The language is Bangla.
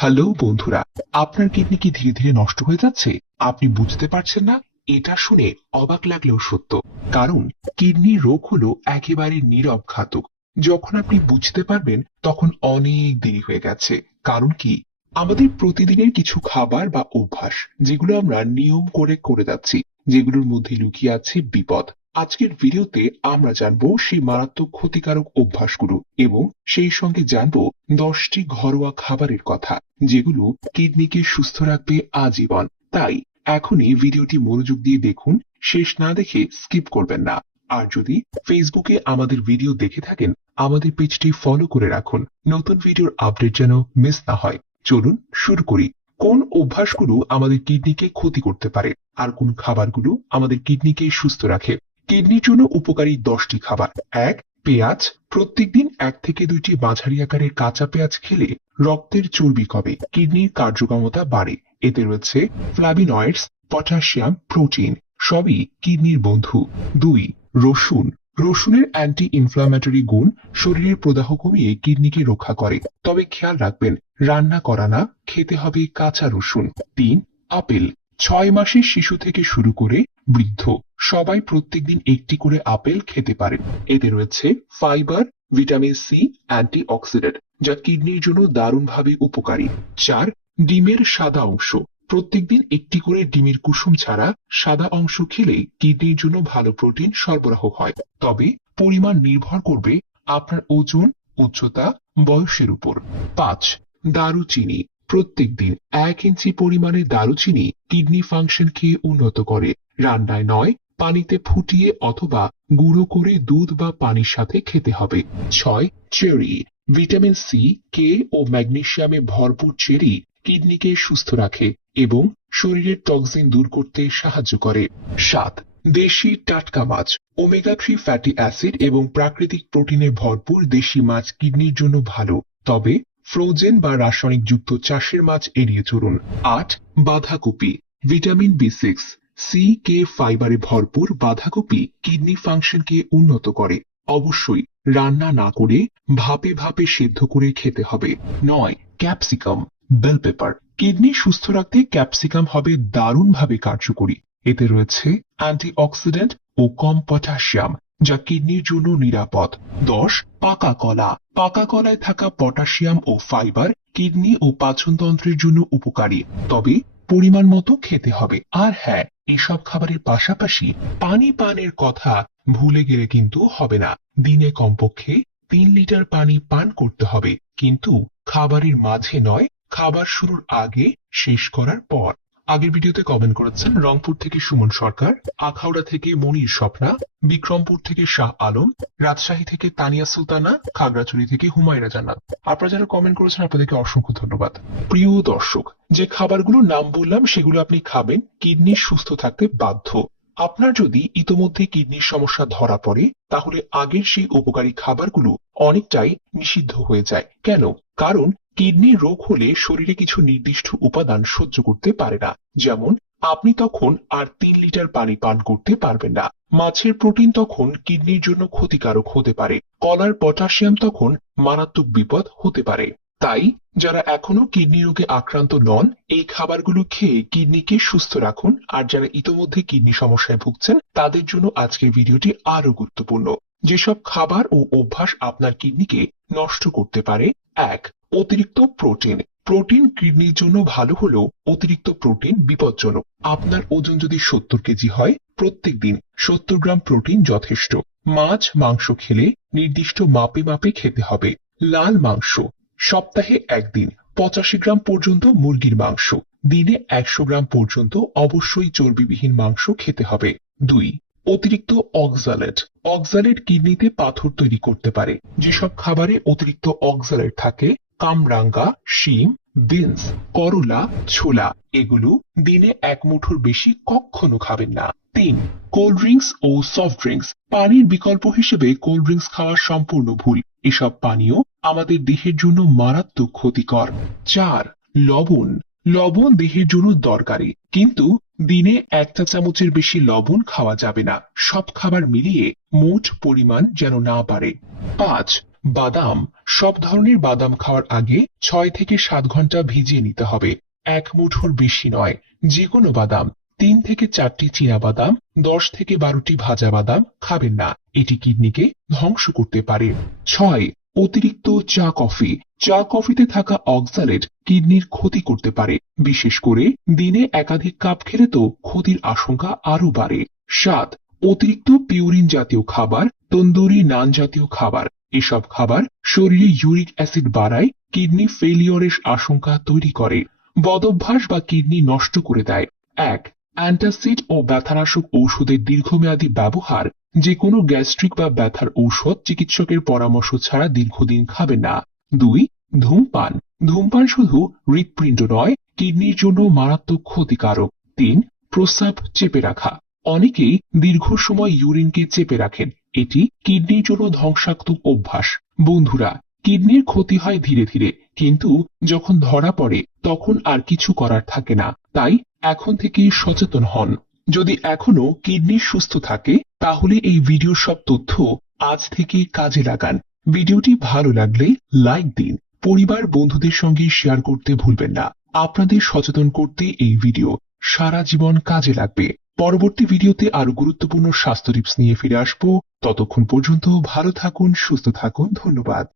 হ্যালো বন্ধুরা, আপনার কিডনি কি ধীরে ধীরে নষ্ট হয়ে যাচ্ছে? আপনি বুঝতে পারছেন না? এটা শুনে অবাক লাগলেও সত্য। কারণ কিডনি রোগ হলো একেবারে নীরব ঘাতক। যখন আপনি বুঝতে পারবেন, তখন অনেক দেরি হয়ে গেছে। কারণ কি? আমাদের প্রতিদিনের কিছু খাবার বা অভ্যাস, যেগুলো আমরা নিয়ম করে করে যাচ্ছি, যেগুলোর মধ্যে লুকিয়ে আছে বিপদ। আজকের ভিডিওতে আমরা জানব সেই মারাত্মক ক্ষতিকারক অভ্যাসগুলো এবং সেই সঙ্গে জানব দশটি ঘরোয়া খাবারের কথা, যেগুলো কিডনিকে সুস্থ রাখবে আজীবন। তাই এখনই ভিডিওটি মনোযোগ দিয়ে দেখুন, শেষ না দেখে স্কিপ করবেন না। আর যদি ফেসবুকে আমাদের ভিডিও দেখে থাকেন, আমাদের পেজটি ফলো করে রাখুন। নতুন ভিডিওর আপডেট যেন মিস না হয়। চলুন শুরু করি। কোন অভ্যাসগুলো আমাদের কিডনিকে ক্ষতি করতে পারে? আর কোন খাবারগুলো আমাদের কিডনিকে সুস্থ রাখে? কিডনির জন্য উপকারী দশটি খাবার। এক, পেঁয়াজ। প্রত্যেকদিন এক থেকে দুইটি মাঝারি আকারের কাঁচা পেঁয়াজ খেলে রক্তের চর্বি কমে। কিডনির কার্যক্ষমতা বাড়ে। এতে রয়েছে ফ্লাভিনয়েডস পটাশিয়াম প্রোটিন সবই কিডনির বন্ধু। দুই, রসুন। রসুনের অ্যান্টি ইনফ্লামেটরি গুণ শরীরের প্রদাহ কমিয়ে কিডনিকে রক্ষা করে। তবে খেয়াল রাখবেন, রান্না করা না, খেতে হবে কাঁচা রসুন। তিন, আপেল। ছয় মাসের শিশু থেকে শুরু করে বৃদ্ধ। সবাই প্রত্যেকদিন একটি করে আপেল খেতে পারেন। এতে রয়েছে fibre vitamin C antioxidant যা কিডনির জন্য দারুণভাবে উপকারী। চার, ডিমের সাদা অংশ। প্রত্যেকদিন একটি করে ডিমের কুসুম ছাড়া সাদা অংশ খেলে কিডনির জন্য ভালো প্রোটিন সরবরাহ হয়। তবে পরিমাণ নির্ভর করবে আপনার ওজন, উচ্চতা, বয়সের উপর। পাঁচ, দারুচিনি। প্রত্যেকদিন এক ইঞ্চি পরিমাণে দারুচিনি কিডনি ফাংশনকে উন্নত করে। রান্নায় নয় পানিতে ফুটিয়ে অথবা গুঁড়ো করে দুধ বা পানির সাথে খেতে হবে। ছয়, চেরি। ভিটামিন সি কে ও ম্যাগনেসিয়ামে ভরপুর চেরি কিডনিকে সুস্থ রাখে এবং শরীরের টক্সিন দূর করতে সাহায্য করে। সাত, দেশি টাটকা মাছ। ওমেগা থ্রি ফ্যাটি অ্যাসিড এবং প্রাকৃতিক প্রোটিনে ভরপুর দেশি মাছ কিডনির জন্য ভালো। তবে ফ্রোজেন বা রাসায়নিক যুক্ত চাষের মাছ এড়িয়ে চলুন। আট, বাঁধাকপি। Vitamin B six. C K ফাইবারে ভরপুর বাঁধাকপি কিডনি ফাংশনকে উন্নত করে। অবশ্যই রান্না না করে ভাপে ভাপে সেদ্ধ করে খেতে হবে। নয় ক্যাপসিকাম বেল পেপার কিডনি সুস্থ রাখতে ক্যাপসিকাম হবে দারুণভাবে কার্যকরী। এতে রয়েছে অ্যান্টিঅক্সিডেন্ট ও কম পটাশিয়াম যা কিডনির জন্য নিরাপদ। দশ, পাকা কলা। পাকা কলায় থাকা পটাশিয়াম ও ফাইবার কিডনি ও পাচনতন্ত্রের জন্য উপকারী। তবে পরিমাণ মতো খেতে হবে। আর হ্যাঁ এসব খাবারের পাশাপাশি পানি পানের কথা ভুলে গেলে কিন্তু হবে না। দিনে কমপক্ষে তিন লিটার পানি পান করতে হবে। কিন্তু খাবারের মাঝে নয়, খাবার শুরুর আগে শেষ করার পর। আগের ভিডিওতে কমেন্ট করেছেন রংপুর থেকে সুমন সরকার, আখাউড়া থেকে মনির স্বপ্না, বিক্রমপুর থেকে শাহ আলম, রাজশাহী থেকে তানিয়া সুলতানা, খাগড়াছড়ি থেকে হুমায়রা জান্নাত। আপনারা যারা কমেন্ট করেছেন, আপনাদেরকে অসংখ্য ধন্যবাদ। প্রিয় দর্শক, যে খাবারগুলোর নাম বললাম, সেগুলো আপনি খাবেন, কিডনি সুস্থ থাকতে বাধ্য। আপনার যদি ইতোমধ্যে কিডনির সমস্যা ধরা পড়ে, তাহলে আগের সেই উপকারী খাবারগুলো অনেকটাই নিষিদ্ধ হয়ে যায়। কেন? কারণ কিডনির রোগ হলে শরীরে কিছু নির্দিষ্ট উপাদান সহ্য করতে পারে না। যেমন, আপনি তখন আর তিন লিটার পানি পান করতে পারবেন না। মাছের প্রোটিন তখন কিডনির জন্য ক্ষতিকারক হতে পারে। কলার পটাশিয়াম তখন মারাত্মক বিপদ হতে পারে। তাই, যারা এখনও কিডনি রোগে আক্রান্ত নন, এই খাবারগুলো খেয়ে কিডনিকে সুস্থ রাখুন। আর যারা ইতোমধ্যে কিডনি সমস্যায় ভুগছেন, তাদের জন্য আজকের ভিডিওটি আরও গুরুত্বপূর্ণ। যেসব খাবার ও অভ্যাস আপনার কিডনিকে নষ্ট করতে পারে এক, অতিরিক্ত প্রোটিন প্রোটিন কিডনির জন্য ভালো হলেও অতিরিক্ত প্রোটিন বিপজ্জনক। আপনার ওজন যদি সত্তর কেজি হয় প্রত্যেক দিন সত্তর গ্রাম প্রোটিন যথেষ্ট। মাছ, মাংস খেলে নির্দিষ্ট মাপে মাপে খেতে হবে। লাল মাংস, সপ্তাহে একদিন পঁচাশি গ্রাম পর্যন্ত মুরগির মাংস। দিনে একশো গ্রাম পর্যন্ত অবশ্যই চর্বিবিহীন মাংস খেতে হবে। দুই অতিরিক্ত অক্সালেট অক্সালেট কিডনিতে পাথর তৈরি করতে পারে। যেসব খাবারে অতিরিক্ত অক্সালেট থাকে, কামরাঙ্গা, শিম, বিনস, করলা, ছোলা, এগুলো দিনে এক মুঠোর বেশি কখনো খাবেন না। তিন কোল্ড ড্রিঙ্কস ও সফট ড্রিঙ্কস পানির বিকল্প হিসেবে কোল্ড ড্রিঙ্কস খাওয়া সম্পূর্ণ ভুল। এসব পানীয় আমাদের দেহের জন্য মারাত্মক ক্ষতিকর। চার, লবণ। লবণ দেহের জন্য দরকারি। কিন্তু দিনে এক চা চামচের বেশি লবণ খাওয়া যাবে না। সব খাবার মিলিয়ে মোট পরিমাণ যেন না বাড়ে। পাঁচ, বাদাম। সব ধরনের বাদাম খাওয়ার আগে ছয় থেকে সাত ঘণ্টা ভিজিয়ে নিতে হবে। এক মুঠোর বেশি নয় যে কোনো বাদাম। তিন থেকে চারটি চীনা বাদাম, দশ থেকে বারোটি ভাজা বাদাম খাবেন না। এটি কিডনিকে ধ্বংস করতে পারে। ছয় অতিরিক্ত চা কফি। চা কফিতে থাকা অক্সালেট কিডনির ক্ষতি করতে পারে। বিশেষ করে দিনে একাধিক কাপ খেলে তো ক্ষতির আশঙ্কা আরও বাড়ে। সাত অতিরিক্ত পিউরিন জাতীয় খাবার, তন্দুরি নান জাতীয় খাবার। এসব খাবার শরীরে ইউরিক অ্যাসিড বাড়ায়, কিডনি ফেলিওরের আশঙ্কা তৈরি করে। বদভ্যাস বা কিডনি নষ্ট করে দেয়। এক, অ্যান্টাসিড ও ব্যথানাশক ঔষধের দীর্ঘমেয়াদী ব্যবহার। যে কোনো গ্যাস্ট্রিক বা ব্যথার ঔষধ চিকিৎসকের পরামর্শ ছাড়া দীর্ঘদিন খাবেন না। দুই, ধূমপান। ধূমপান শুধু হৃৎপিণ্ড নয়, কিডনির জন্য মারাত্মক ক্ষতিকারক। তিন, প্রস্রাব চেপে রাখা। অনেকেই দীর্ঘ সময় ইউরিনকে চেপে রাখেন। এটি কিডনির জন্য ধ্বংসাত্মক অভ্যাস। বন্ধুরা, কিডনির ক্ষতি হয় ধীরে ধীরে, কিন্তু যখন ধরা পড়ে, তখন আর কিছু করার থাকে না। তাই এখন থেকেই সচেতন হন। যদি এখনও কিডনি সুস্থ থাকে তাহলে এই ভিডিওর সব তথ্য আজ থেকে কাজে লাগান। ভিডিওটি ভালো লাগলে লাইক দিন। পরিবার বন্ধুদের সঙ্গে শেয়ার করতে ভুলবেন না। আপনাদের সচেতন করতে এই ভিডিও সারা জীবন কাজে লাগবে। পরবর্তী ভিডিওতে আরও গুরুত্বপূর্ণ স্বাস্থ্য টিপস নিয়ে ফিরে আসব। ততক্ষণ পর্যন্ত ভালো থাকুন, সুস্থ থাকুন। ধন্যবাদ।